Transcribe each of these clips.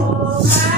Oh,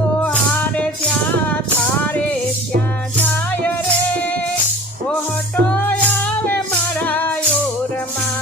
grandma.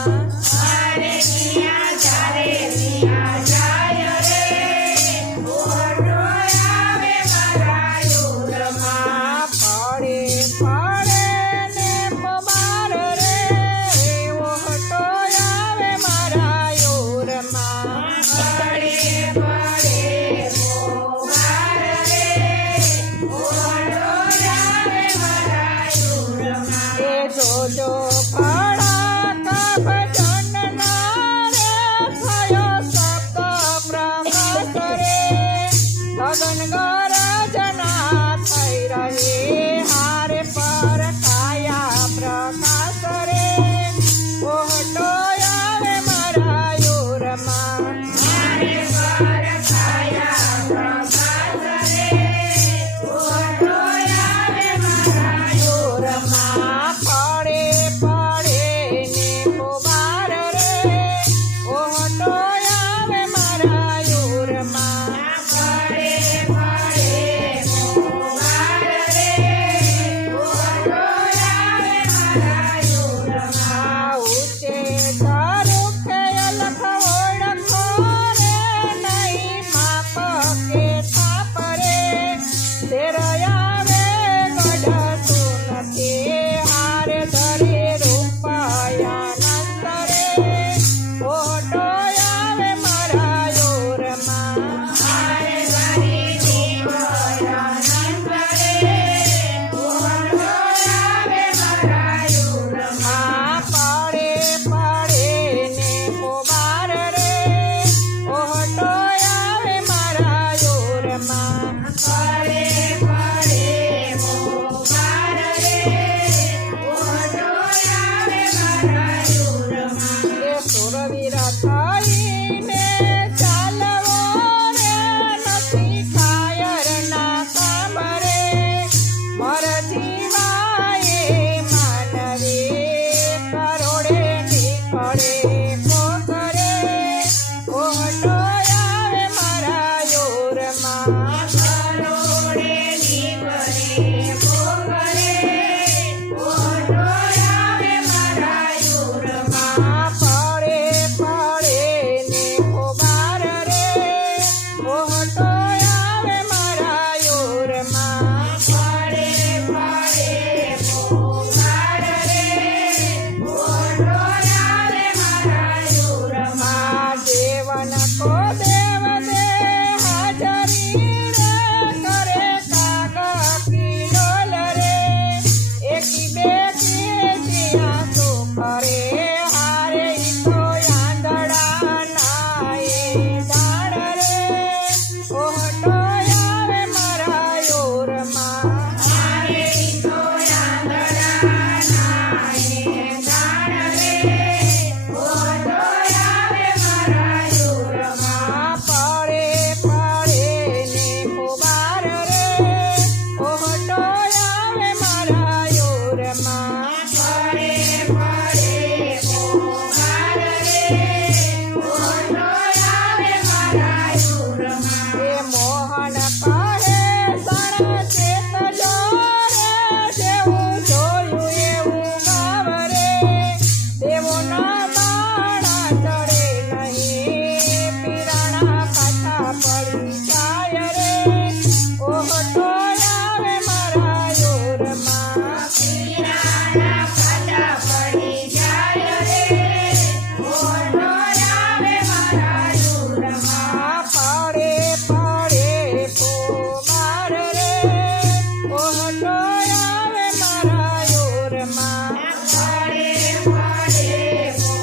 ai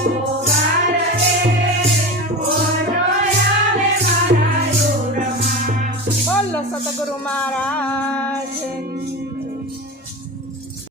Jesus.